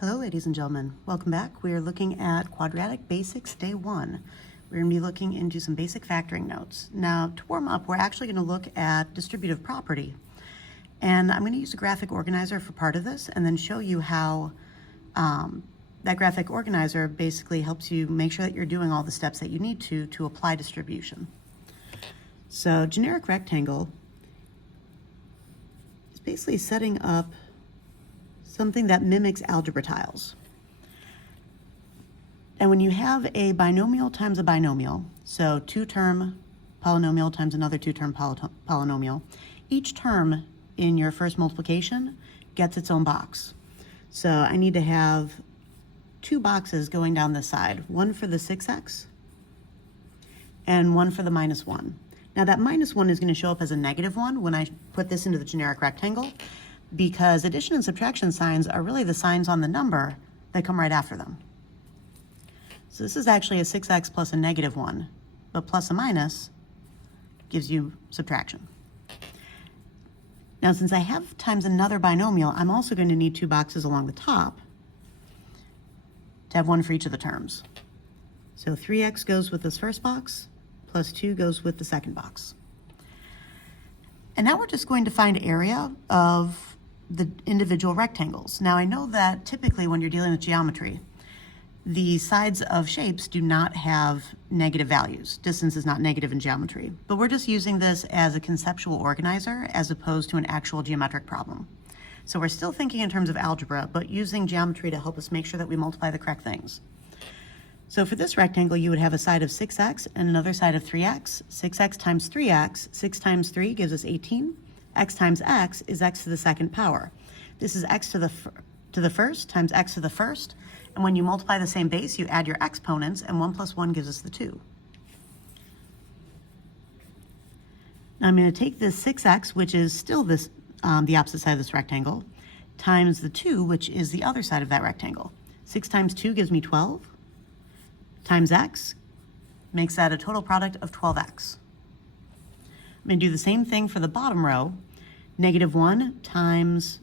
Hello, ladies and gentlemen. Welcome back. We are looking at Quadratic Basics Day 1. We're going to be looking into some basic factoring notes. Now, to warm up, we're actually going to look at distributive property. And I'm going to use a graphic organizer for part of this and then show you how that graphic organizer basically helps you make sure that you're doing all the steps that you need to apply distribution. So, generic rectangle is basically setting up something that mimics algebra tiles. And when you have a binomial times a binomial, so two-term polynomial times another two-term polynomial, each term in your first multiplication gets its own box. So I need to have two boxes going down this side, one for the 6x and one for the -1. Now that -1 is going to show up as a -1 when I put this into the generic rectangle, because addition and subtraction signs are really the signs on the number that come right after them. So this is actually a 6x plus a -1, but plus a minus gives you subtraction. Now, since I have times another binomial, I'm also going to need two boxes along the top to have one for each of the terms. So 3x goes with this first box, plus 2 goes with the second box. And now we're just going to find area of the individual rectangles. Now I know that typically when you're dealing with geometry, the sides of shapes do not have negative values. Distance is not negative in geometry, but we're just using this as a conceptual organizer as opposed to an actual geometric problem. So we're still thinking in terms of algebra, but using geometry to help us make sure that we multiply the correct things. So for this rectangle, you would have a side of 6x and another side of 3x. 6x times 3x, 6 times 3 gives us 18. X times x is x to the second power. This is x to the first times x to the first. And when you multiply the same base, you add your exponents, and 1 plus 1 gives us the 2. Now I'm going to take this 6x, which is still this the opposite side of this rectangle, times the 2, which is the other side of that rectangle. 6 times 2 gives me 12, times x makes that a total product of 12x. I'm going to do the same thing for the bottom row. -1 times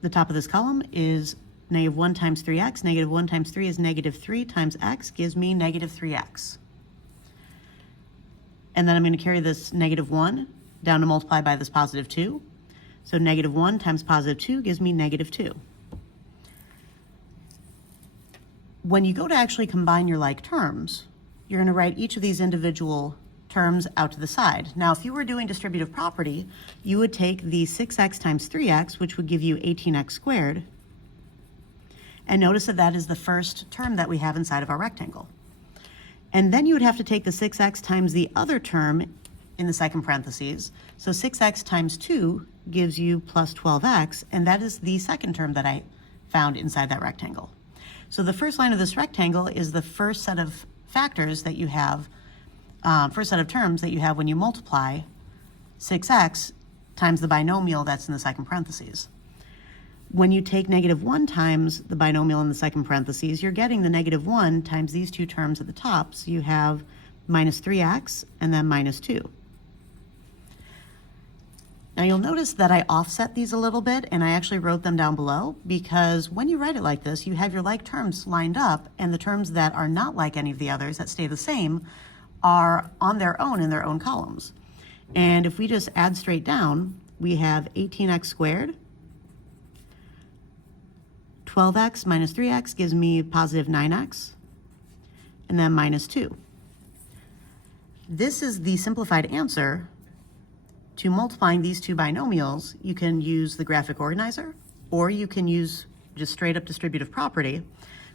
the top of this column is -1 times 3x. -1 times 3 is -3 times x gives me -3x. And then I'm going to carry this -1 down to multiply by this +2. So -1 times +2 gives me -2. When you go to actually combine your like terms, you're going to write each of these individual terms out to the side. Now, if you were doing distributive property, you would take the 6x times 3x, which would give you 18x squared, and notice that that is the first term that we have inside of our rectangle. And then you would have to take the 6x times the other term in the second parentheses. So 6x times 2 gives you plus 12x, and that is the second term that I found inside that rectangle. So the first line of this rectangle is the first set of factors that you have, first set of terms that you have when you multiply 6x times the binomial that's in the second parentheses. When you take -1 times the binomial in the second parentheses, you're getting the -1 times these two terms at the top. So you have -3x and then -2. Now you'll notice that I offset these a little bit and I actually wrote them down below, because when you write it like this, you have your like terms lined up, and the terms that are not like any of the others that stay the same are on their own in their own columns. And if we just add straight down, we have 18x squared. 12x minus 3x gives me positive 9x, and then -2. This is the simplified answer to multiplying these two binomials. You can use the graphic organizer, or you can use just straight up distributive property.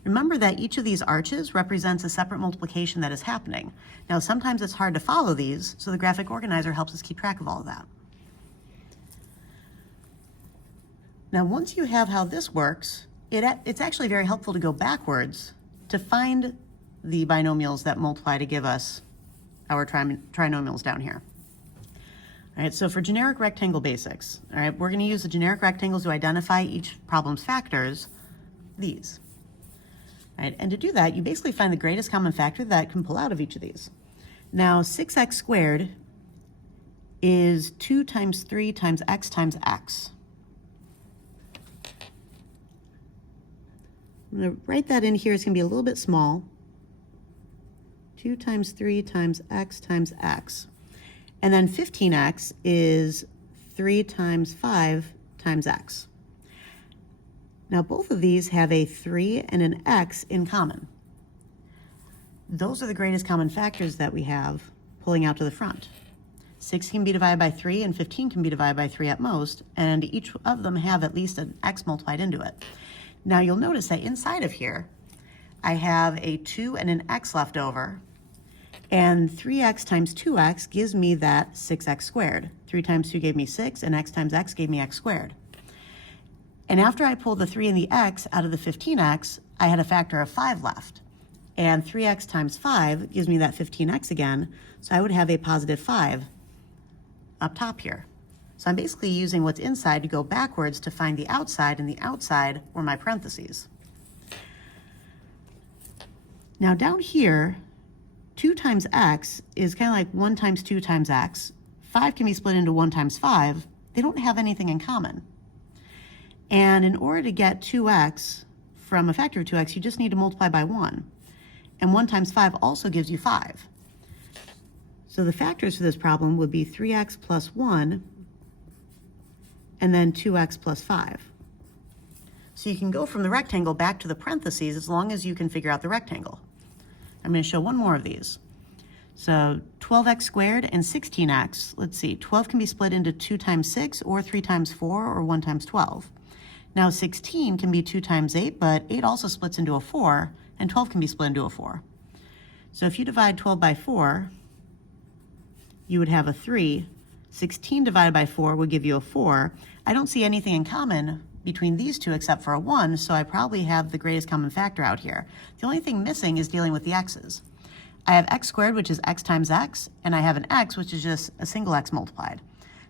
Remember that each of these arches represents a separate multiplication that is happening. Now, sometimes it's hard to follow these, so the graphic organizer helps us keep track of all of that. Now, once you have how this works, it's actually very helpful to go backwards to find the binomials that multiply to give us our trinomials down here. All right, so for generic rectangle basics, all right, we're going to use the generic rectangles to identify each problem's factors, these. All right, and to do that, you basically find the greatest common factor that can pull out of each of these. Now, 6x squared is 2 times 3 times x times x. I'm going to write that in here. It's going to be a little bit small. 2 times 3 times x times x. And then 15x is 3 times 5 times x. Now both of these have a 3 and an x in common. Those are the greatest common factors that we have pulling out to the front. 6 can be divided by 3 and 15 can be divided by 3 at most, and each of them have at least an x multiplied into it. Now you'll notice that inside of here, I have a 2 and an x left over, and 3x times 2x gives me that 6x squared. 3 times 2 gave me 6, and x times x gave me x squared. And after I pulled the 3 and the x out of the 15x, I had a factor of 5 left. And 3x times 5 gives me that 15x again, so I would have a positive 5 up top here. So I'm basically using what's inside to go backwards to find the outside, and the outside were my parentheses. Now down here, 2 times x is kind of like 1 times 2 times x. 5 can be split into 1 times 5. They don't have anything in common. And in order to get 2x from a factor of 2x, you just need to multiply by 1. And 1 times 5 also gives you 5. So the factors for this problem would be 3x plus 1 and then 2x plus 5. So you can go from the rectangle back to the parentheses as long as you can figure out the rectangle. I'm going to show one more of these. So 12x squared and 16x, let's see, 12 can be split into 2 times 6 or 3 times 4 or 1 times 12. Now 16 can be 2 times 8, but 8 also splits into a 4, and 12 can be split into a 4. So if you divide 12 by 4, you would have a 3. 16 divided by 4 would give you a 4. I don't see anything in common between these two except for a 1, so I probably have the greatest common factor out here. The only thing missing is dealing with the x's. I have x squared, which is x times x, and I have an x, which is just a single x multiplied.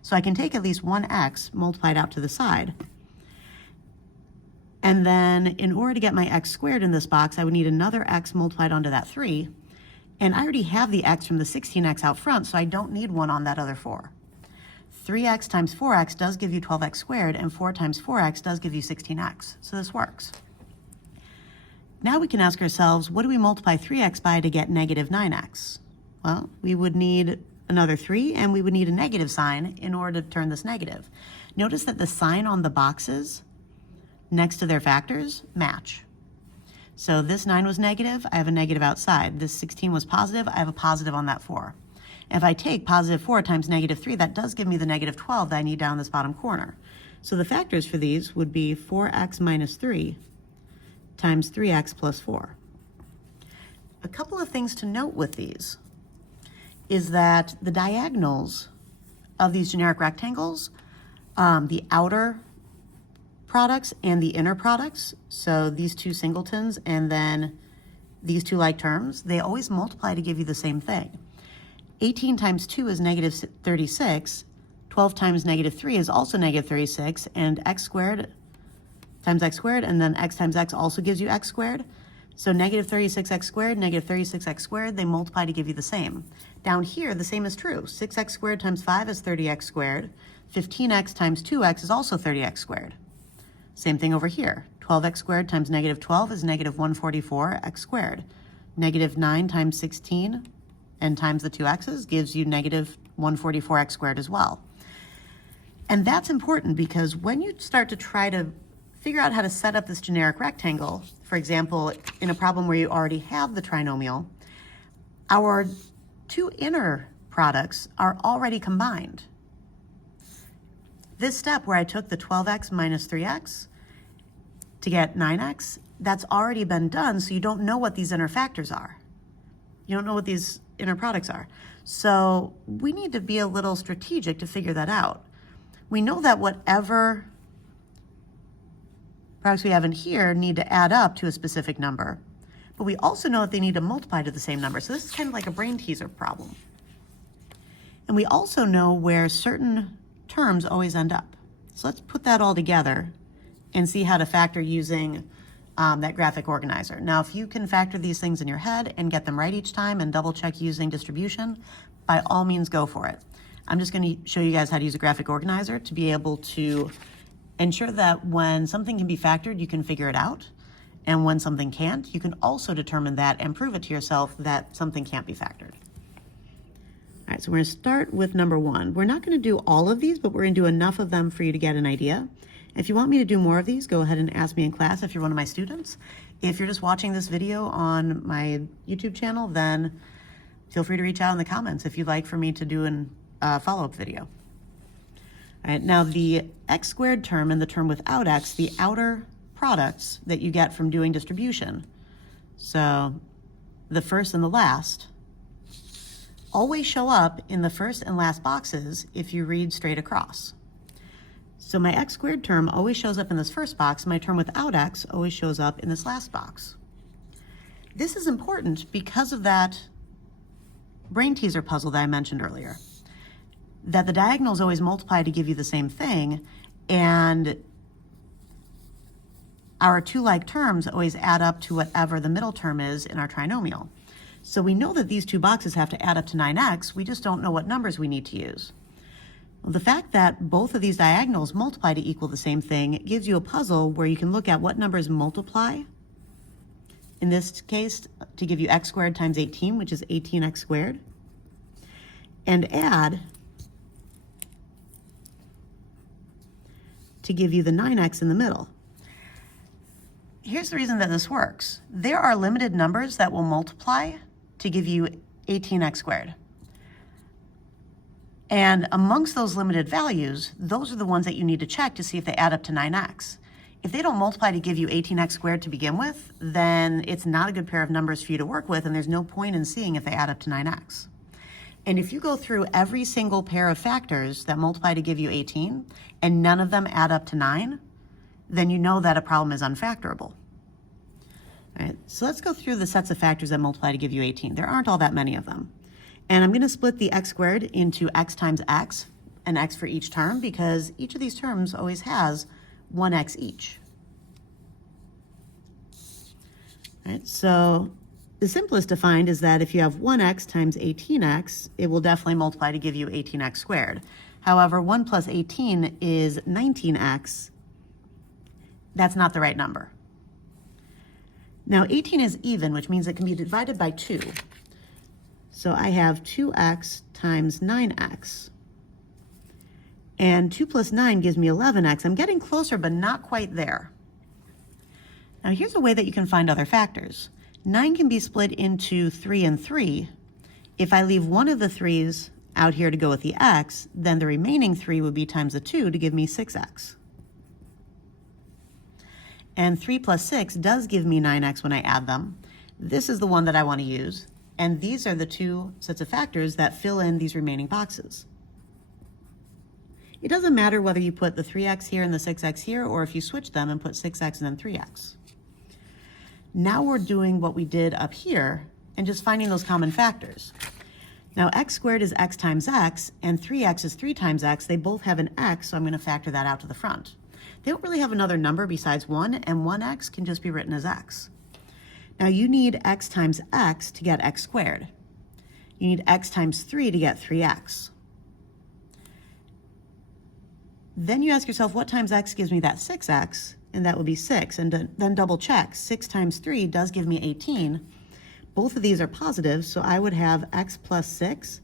So I can take at least one x multiplied out to the side. And then in order to get my x squared in this box, I would need another x multiplied onto that 3. And I already have the x from the 16x out front, so I don't need one on that other 4. 3x times 4x does give you 12x squared, and 4 times 4x does give you 16x. So this works. Now we can ask ourselves, what do we multiply 3x by to get negative 9x? Well, we would need another 3, and we would need a negative sign in order to turn this negative. Notice that the sign on the boxes next to their factors match. So this 9 was negative, I have a negative outside. This 16 was positive, I have a positive on that 4. If I take positive 4 times negative 3, that does give me the negative 12 that I need down this bottom corner. So the factors for these would be 4x minus 3 times 3x plus 4. A couple of things to note with these is that the diagonals of these generic rectangles, the outer products and the inner products, so these two singletons and then these two like terms, they always multiply to give you the same thing. 18 times 2 is negative 36. 12 times negative 3 is also negative 36, and x squared times x squared, and then x times x also gives you x squared. So negative 36x squared, negative 36x squared, they multiply to give you the same. Down here, the same is true. 6x squared times 5 is 30x squared. 15x times 2x is also 30x squared. Same thing over here. 12x squared times negative 12 is negative 144x squared. Negative 9 times 16 and times the two x's gives you negative 144x squared as well. And that's important because when you start to try to figure out how to set up this generic rectangle, for example, in a problem where you already have the trinomial, our two inner products are already combined. This step where I took the 12x minus 3x to get 9x, that's already been done, so you don't know what these inner factors are. You don't know what these inner products are. So we need to be a little strategic to figure that out. We know that whatever products we have in here need to add up to a specific number, but we also know that they need to multiply to the same number. So this is kind of like a brain teaser problem. And we also know where certain terms always end up. So let's put that all together and see how to factor using that graphic organizer. Now, if you can factor these things in your head and get them right each time and double check using distribution, by all means go for it. I'm just going to show you guys how to use a graphic organizer to be able to ensure that when something can be factored, you can figure it out. And when something can't, you can also determine that and prove it to yourself that something can't be factored. All right, so we're going to start with number 1. We're not going to do all of these, but we're going to do enough of them for you to get an idea. If you want me to do more of these, go ahead and ask me in class if you're one of my students. If you're just watching this video on my YouTube channel, then feel free to reach out in the comments if you'd like for me to do a follow-up video. All right, now the x squared term and the term without x, the outer products that you get from doing distribution, so the first and the last, always show up in the first and last boxes if you read straight across. So my x squared term always shows up in this first box, my term without x always shows up in this last box. This is important because of that brain teaser puzzle that I mentioned earlier, that the diagonals always multiply to give you the same thing, and our two like terms always add up to whatever the middle term is in our trinomial. So we know that these two boxes have to add up to 9x, we just don't know what numbers we need to use. Well, the fact that both of these diagonals multiply to equal the same thing gives you a puzzle where you can look at what numbers multiply, in this case, to give you x squared times 18, which is 18x squared, and add to give you the 9x in the middle. Here's the reason that this works. There are limited numbers that will multiply to give you 18x squared. And amongst those limited values, those are the ones that you need to check to see if they add up to 9x. If they don't multiply to give you 18x squared to begin with, then it's not a good pair of numbers for you to work with, and there's no point in seeing if they add up to 9x. And if you go through every single pair of factors that multiply to give you 18, and none of them add up to 9, then you know that a problem is unfactorable. All right, so let's go through the sets of factors that multiply to give you 18. There aren't all that many of them. And I'm going to split the x squared into x times x, and x for each term, because each of these terms always has 1x each. All right, so the simplest to find is that if you have 1x times 18x, it will definitely multiply to give you 18x squared. However, 1 plus 18 is 19x. That's not the right number. Now 18 is even, which means it can be divided by 2. So I have 2x times 9x. And 2 plus 9 gives me 11x. I'm getting closer, but not quite there. Now here's a way that you can find other factors. 9 can be split into 3 and 3. If I leave one of the 3's out here to go with the x, then the remaining 3 would be times the 2 to give me 6x. And 3 plus 6 does give me 9x when I add them. This is the one that I want to use. And these are the two sets of factors that fill in these remaining boxes. It doesn't matter whether you put the 3x here and the 6x here, or if you switch them and put 6x and then 3x. Now we're doing what we did up here and just finding those common factors. Now x squared is x times x, and 3x is 3 times x. They both have an x, so I'm going to factor that out to the front. They don't really have another number besides 1, and 1x can just be written as x. Now you need x times x to get x squared. You need x times 3 to get 3x. Then you ask yourself, what times x gives me that 6x? And that would be 6. And then double check. 6 times 3 does give me 18. Both of these are positive, so I would have x plus 6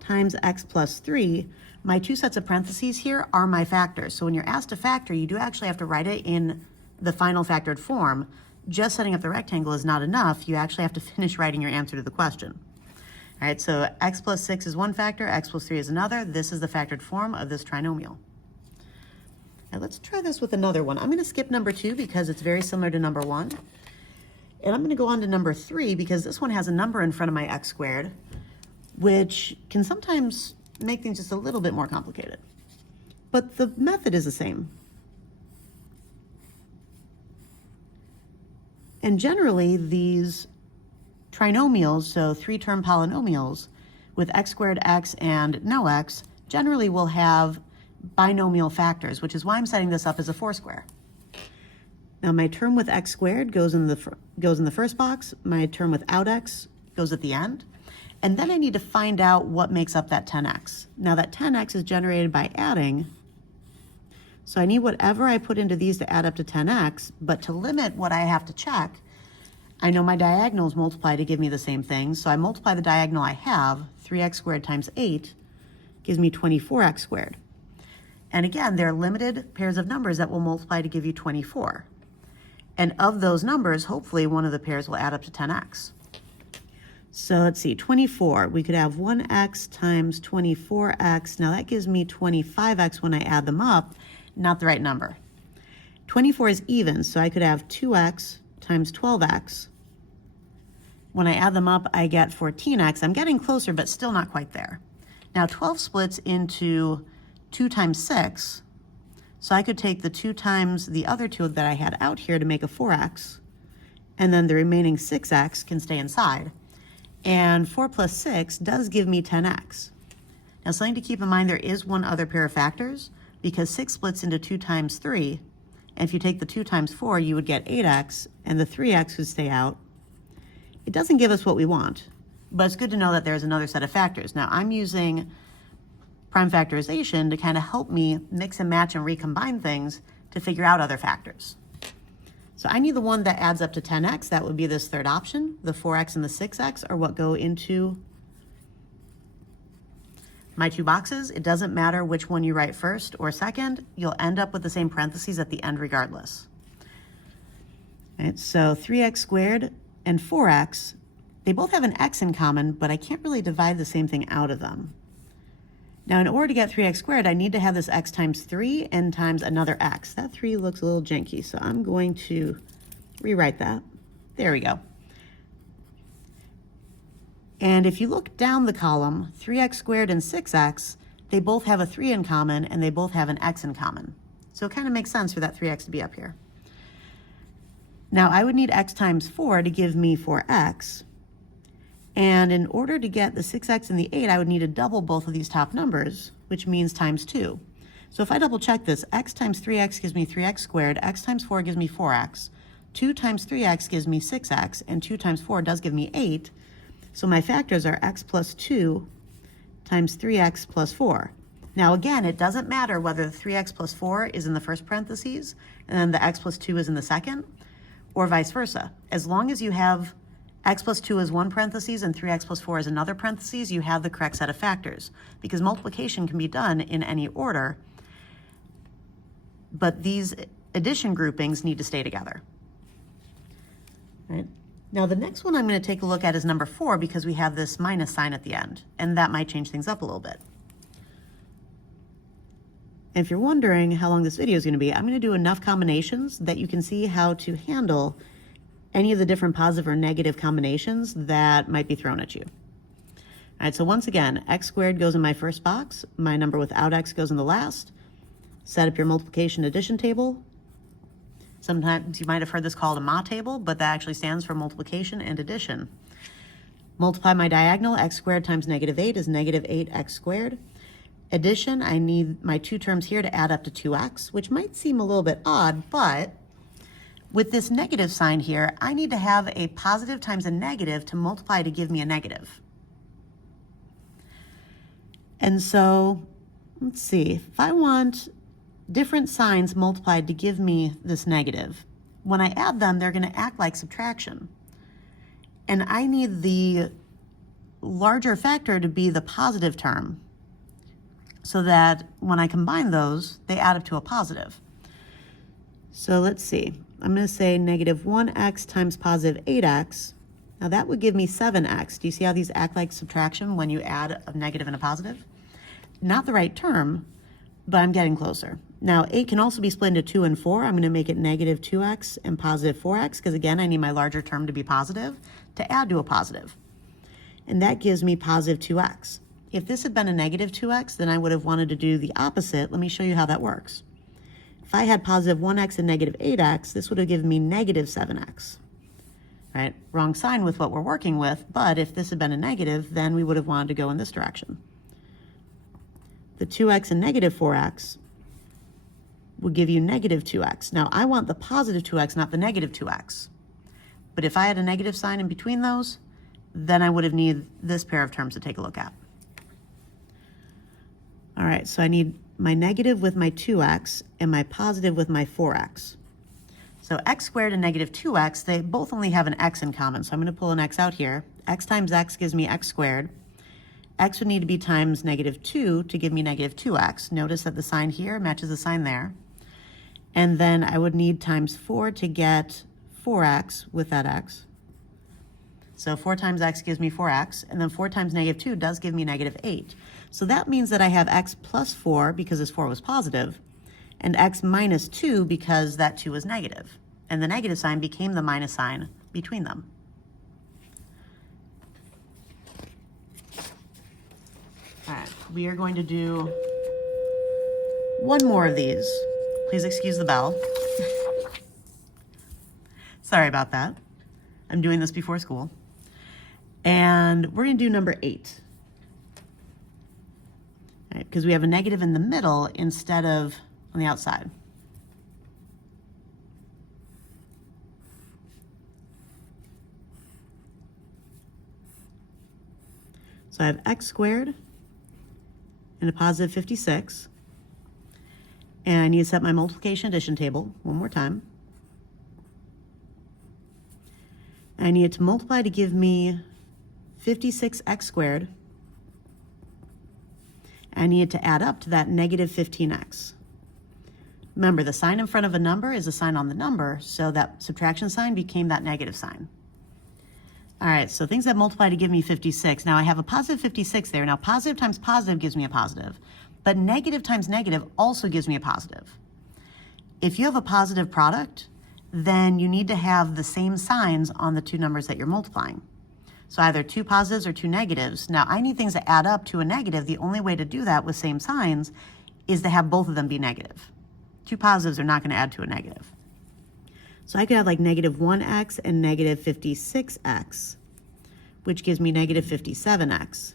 times x plus 3. My two sets of parentheses here are my factors. So when you're asked to factor, you do actually have to write it in the final factored form. Just setting up the rectangle is not enough. You actually have to finish writing your answer to the question. All right, so x plus 6 is one factor, x plus 3 is another. This is the factored form of this trinomial. Now let's try this with another one. I'm going to skip number 2 because it's very similar to number 1. And I'm going to go on to number 3 because this one has a number in front of my x squared, which can sometimes make things just a little bit more complicated. But the method is the same. And generally, these trinomials, so 3-term polynomials with x squared x and no x, generally will have binomial factors, which is why I'm setting this up as a 4 square. Now my term with x squared goes in the first box. My term without x goes at the end. And then I need to find out what makes up that 10x. Now that 10x is generated by adding. So I need whatever I put into these to add up to 10x, but to limit what I have to check, I know my diagonals multiply to give me the same thing, so I multiply the diagonal I have, 3x squared times 8, gives me 24x squared. And again, there are limited pairs of numbers that will multiply to give you 24. And of those numbers, hopefully one of the pairs will add up to 10x. So let's see, 24, we could have 1x times 24x. Now that gives me 25x when I add them up, not the right number. 24 is even, so I could have 2x times 12x. When I add them up, I get 14x. I'm getting closer, but still not quite there. Now 12 splits into 2 times 6, so I could take the 2 times the other 2 that I had out here to make a 4x, and then the remaining 6x can stay inside. And 4 plus 6 does give me 10x. Now something to keep in mind, there is one other pair of factors, because 6 splits into 2 times 3, and if you take the 2 times 4, you would get 8x, and the 3x would stay out. It doesn't give us what we want, but it's good to know that there's another set of factors. Now I'm using prime factorization to kind of help me mix and match and recombine things to figure out other factors. So I need the one that adds up to 10x. That would be this third option. The 4x and the 6x are what go into my 2 boxes. It doesn't matter which one you write first or second. You'll end up with the same parentheses at the end regardless. All right, so 3x squared and 4x, they both have an x in common, but I can't really divide the same thing out of them. Now, in order to get 3x squared, I need to have this x times 3 and times another x. That 3 looks a little janky, so I'm going to rewrite that. There we go. And if you look down the column, 3x squared and 6x, they both have a 3 in common, and they both have an x in common. So it kind of makes sense for that 3x to be up here. Now, I would need x times 4 to give me 4x. And in order to get the 6x and the 8, I would need to double both of these top numbers, which means times 2. So if I double check this, x times 3x gives me 3x squared, x times 4 gives me 4x, 2 times 3x gives me 6x, and 2 times 4 does give me 8. So my factors are x plus 2 times 3x plus 4. Now again, it doesn't matter whether the 3x plus 4 is in the first parentheses and then the x plus 2 is in the second, or vice versa. As long as you have x plus 2 is one parentheses and 3x plus 4 is another parentheses, you have the correct set of factors, because multiplication can be done in any order, but these addition groupings need to stay together. Right? Now the next one I'm going to take a look at is number 4, because we have this minus sign at the end, and that might change things up a little bit. And if you're wondering how long this video is going to be, I'm going to do enough combinations that you can see how to handle any of the different positive or negative combinations that might be thrown at you. All right, so once again, x squared goes in my first box, my number without x goes in the last. Set up your multiplication addition table. Sometimes you might have heard this called a MA table, but that actually stands for multiplication and addition. Multiply my diagonal, x squared times negative 8 is negative 8x squared. Addition, I need my 2 terms here to add up to 2x, which might seem a little bit odd, but with this negative sign here, I need to have a positive times a negative to multiply to give me a negative. And so, let's see, if I want different signs multiplied to give me this negative, when I add them, they're going to act like subtraction. And I need the larger factor to be the positive term, so that when I combine those, they add up to a positive. So let's see. I'm going to say negative 1x times positive 8x. Now that would give me 7x. Do you see how these act like subtraction when you add a negative and a positive? Not the right term, but I'm getting closer. Now 8 can also be split into 2 and 4. I'm going to make it negative 2x and positive 4x, because again, I need my larger term to be positive to add to a positive. And that gives me positive 2x. If this had been a negative 2x, then I would have wanted to do the opposite. Let me show you how that works. If I had positive 1x and negative 8x, this would have given me negative 7x. Right? Wrong sign with what we're working with, but if this had been a negative, then we would have wanted to go in this direction. The 2x and negative 4x would give you negative 2x. Now, I want the positive 2x, not the negative 2x. But if I had a negative sign in between those, then I would have needed this pair of terms to take a look at. All right, so I need my negative with my 2x and my positive with my 4x. So x squared and negative 2x, they both only have an x in common. So I'm going to pull an x out here. X times x gives me x squared. X would need to be times negative 2 to give me negative 2x. Notice that the sign here matches the sign there. And then I would need times 4 to get 4x with that x. So 4 times x gives me 4x, and then 4 times negative 2 does give me negative 8. So that means that I have x plus 4 because this 4 was positive, and x minus 2 because that 2 was negative. And the negative sign became the minus sign between them. All right, we are going to do one more of these. Please excuse the bell. Sorry about that. I'm doing this before school. And we're going to do number 8. Right, because we have a negative in the middle instead of on the outside. So I have x squared and a positive 56. And I need to set my multiplication addition table one more time. I need to multiply to give me 56x squared. I need to add up to that negative 15x. Remember, the sign in front of a number is a sign on the number, so that subtraction sign became that negative sign. All right, so things that multiply to give me 56. Now I have a positive 56 there. Now positive times positive gives me a positive, but negative times negative also gives me a positive. If you have a positive product, then you need to have the same signs on the two numbers that you're multiplying. So either two positives or two negatives. Now I need things that add up to a negative. The only way to do that with same signs is to have both of them be negative. Two positives are not going to add to a negative. So I could have like negative 1x and negative 56x, which gives me negative 57x.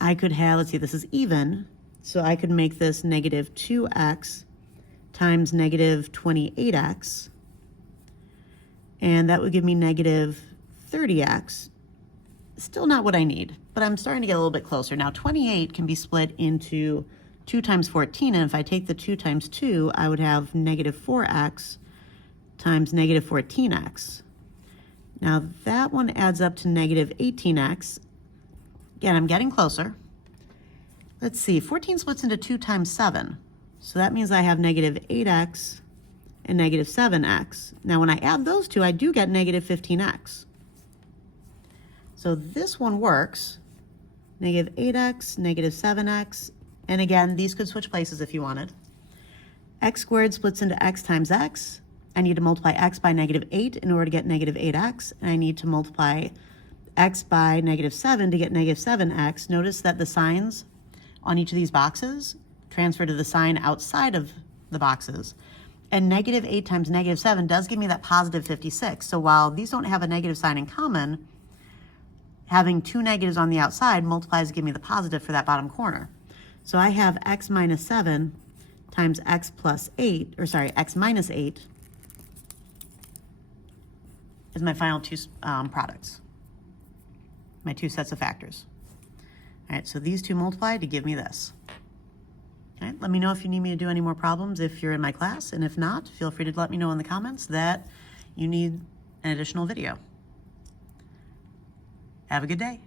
I could have, let's see, this is even, so I could make this negative 2x times negative 28x, and that would give me negative 30x. Still not what I need, but I'm starting to get a little bit closer. Now 28 can be split into 2 times 14, and if I take the 2 times 2, I would have negative 4x times negative 14x. Now that one adds up to negative 18x. Again, I'm getting closer. Let's see, 14 splits into 2 times 7. So that means I have negative 8x and negative 7x. Now when I add those two, I do get negative 15x. So this one works. Negative 8x, negative 7x, and again, these could switch places if you wanted. X squared splits into x times x. I need to multiply x by negative 8 in order to get negative 8x, and I need to multiply x by negative 7 to get negative 7x. Notice that the signs on each of these boxes transfer to the sign outside of the boxes. And negative 8 times negative 7 does give me that positive 56. So while these don't have a negative sign in common, having two negatives on the outside multiplies to give me the positive for that bottom corner. So I have x minus 7 times x plus 8, or sorry, x minus 8 is my final two products, my two sets of factors. All right, so these two multiply to give me this. All right, let me know if you need me to do any more problems if you're in my class, and if not, feel free to let me know in the comments that you need an additional video. Have a good day.